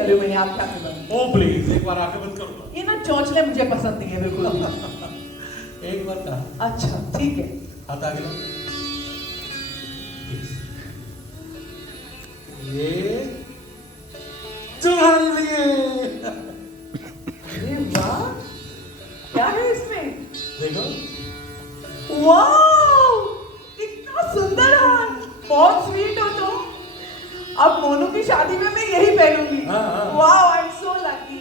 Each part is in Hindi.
अभी मैंने आप क्या बंद। ओ प्लीज एक बार आंखें बंद करो। ये ना चौंचले मुझे पसंद नहीं है बिल्कुल। एक बार कहा। अच्छा ठीक है। हाथ आगे लो। ये तुम्हारे लिए। अरे वाह, क्या है इसमें? देखो। वाह, कितना सुंदर हार, बहुत स्वीट हो तुम। अब मोनू की शादी में मैं यही पहनूंगी। हाँ। वाह, आई एम सो लकी।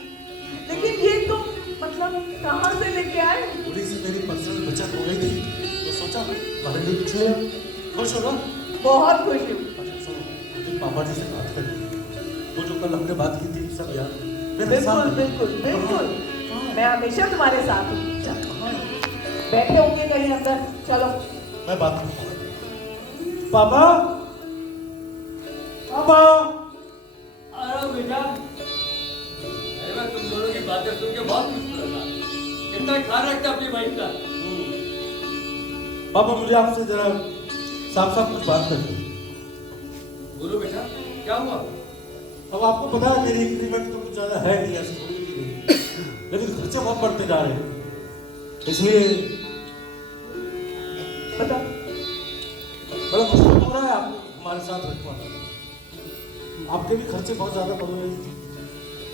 लेकिन ये तुम मतलब कहाँ से लेके आए? थोड़ी सी मेरी पर्सनल बचत हो गई थी तो सोचा तुम्हारे लिए कुछ ले आऊं। खुश हो ना? बहुत खुश हूँ। अच्छा सुनो, मुझे पापा जी से बात करनी है। वो जो कल हमने बात की थी सब याद? बिल्कुल बिल्कुल बिल्कुल, मैं हमेशा तुम्हारे साथ हूँ। बैठे होंगे कहीं अंदर, चलो मैं बात करता हूँ। पापा, पापा। अरे बेटा, अरे मैं तुम दोनों की बातें सुन के बहुत खुश लगा। कितना ख्याल रखता अपनी वाइफ का। पापा मुझे आपसे जरा साफ साफ कुछ बात करनी है। बोलो बेटा, क्या हुआ? अब आपको पता है मेरी इंक्रीमेंट तो कुछ ज्यादा है नहीं, ऐसी थोड़ी भी नहीं, लेकिन खर्चे बहुत बढ़ते जा रहे हैं, इसलिए बता। बड़ा मुश्किल हो रहा है आपको हमारे साथ रखना। आपके भी खर्चे बहुत ज्यादा बढ़ रहे हैं।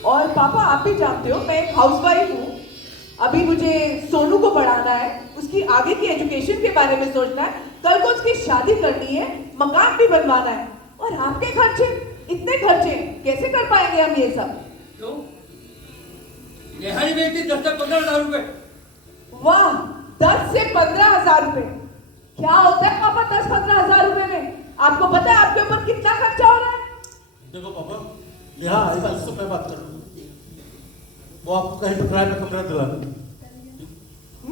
और पापा आप भी जानते हो मैं एक हाउसवाइफ हूँ। अभी मुझे सोनू को पढ़ाना है, उसकी आगे की एजुकेशन के बारे में सोचना है, कल को उसकी शादी करनी है, मकान भी बनवाना है। और आपके खर्चे, इतने खर्चे कैसे कर पाएंगे हम ये सब? क्यों? नेहारी बेचती 10 से 15,000 रुपए। वाह, 10 से 15,000 रुपए। क्या होता है पापा 10-15,000 रुपए में? आपको पता है आपके ऊपर कितना खर्चा हो रहा है? देखो पापा, यहाँ आएगा उससे मैं बात करूँगा, वो आपको कहीं पर किराए पे कमरा दिला देगी।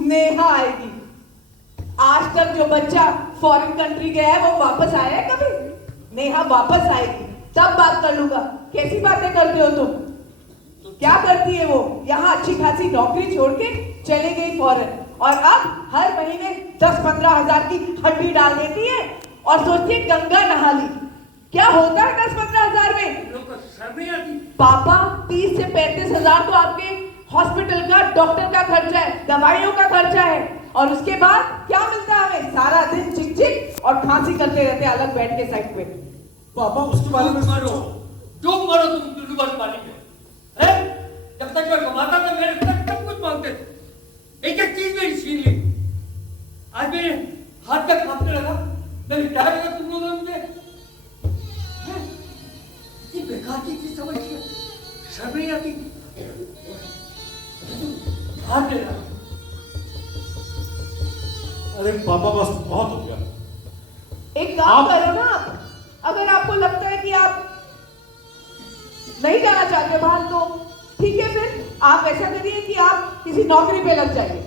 नेहा आएगी। आज तक जो बच्चा फॉरेन कंट्री गया है वो वापस आया है कभी? नेहा वापस आएगी तब बात कर लूंगा। कैसी बातें करते हो तुम? क्या करती है वो? यहाँ अच्छी खासी नौकरी छोड़ के चले गई फॉरेन, और अब हर महीने 10-15,000 की हड्डी डाल देती है और सोचती है गंगा नहा ली। क्या होता है 10-15,000 में? लोग को शर्म नहीं आती? पापा 30 से 35,000 तो आपके हॉस्पिटल का, डॉक्टर का खर्चा है, दवाइयों का खर्चा है, और उसके बाद क्या मिलता है हमें? सारा दिन चिक चिक और खांसी करते रहते हैं अलग बेड के साइड पे। पापा उसके बारे में मरो, डूब मरो तुम टुल्लू पानी में। हैं? जब तक मैं कमाता था मेरे तक सब कुछ मांगते थे, एक एक चीज मेरी छीन ली। आज मेरे हाथ तक कांपने लगा। मैं रिटायर होगा तुम लोगों ने मुझे इतनी बेकार की चीज समझ लिया। शर्म नहीं आती? हाथ ले रहा। अरे पापा बस बहुत हो गया। एक काम करो ना आप, अगर आपको लगता है कि आप नहीं जाना चाहते बाहर तो ठीक है, फिर आप ऐसा करिए कि आप किसी नौकरी पे लग जाइए।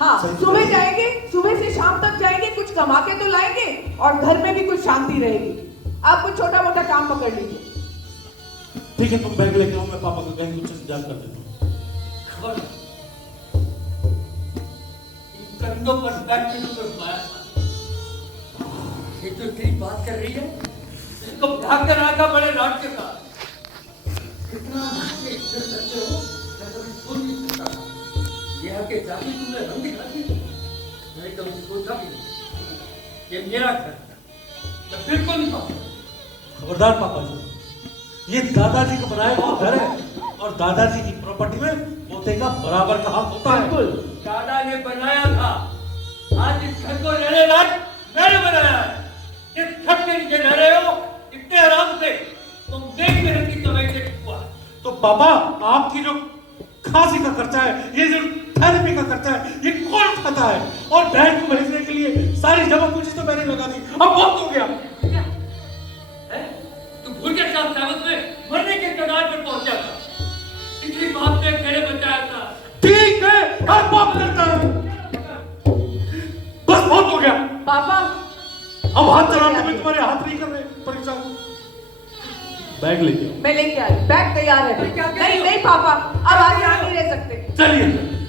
हाँ, सुबह जाएंगे, सुबह से शाम तक जाएंगे, कुछ कमा के तो लाएंगे और घर में भी कुछ शांति रहेगी। आप कुछ छोटा मोटा काम पकड़ लीजिए। ठीक है, तुम बैग लेके आओ, मैं पापा को कहीं कुछ इंतजाम कर देता हूँ। खबर इन कंधों पर बैठ के तो माया था। ये जो तेरी बात कर रही है इसको भाग कर आका बड़े नाट्य का कितना नाट्य कर सकते हो मैं कभी सोच नहीं सकता था। ये आके जाके तुमने रंग दिखा दी। मैंने कभी सोचा भी नहीं। ये मेरा घर मैं बिल्कुल नहीं पाऊंगा। खबरदार पापा जी, ये दादाजी का बनाया हुआ घर है और दादाजी की प्रॉपर्टी में पोते का बराबर का हक होता है। बिल्कुल। दादा ने बनाया था, आज इस घर को रहने लायक मैंने बनाया है। जिस छत के नीचे रह रहे हो इतने आराम से तुम देख में की कमाई से हुआ। तो पापा आपकी जो खांसी का खर्चा है, ये जो थेरेपी का खर्चा है, ये कौन उठाता है? और बैंक को भेजने के लिए सारी जमा पूंजी तो मैंने लगा दी, अब बहुत हो गया। तू भूल के साथ सावत में मरने के कगार पर पहुंचा था, इसलिए बाप ने तेरे बचाया था। ठीक है, अब बाप करता है, बस बहुत हो गया। पापा अब हाथ चलाने में तुम्हारे हाथ नहीं कर रहे, परेशान। बैग लेके आओ। मैं लेके आ रही, बैग तैयार है। नहीं नहीं पापा, अब आप यहाँ नहीं रह सकते। चलिए।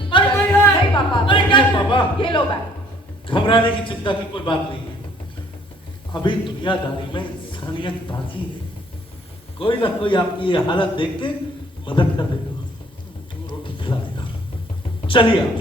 अरे भैया, नहीं पापा, अरे क्या पापा, ये लो बैग। घबराने की चिंता की कोई बात नहीं है, अभी दुनियादारी में इंसानियत बाकी है। कोई ना कोई आपकी ये हालत देख के मदद कर देगा, रोटी खिला देगा। चलिए आप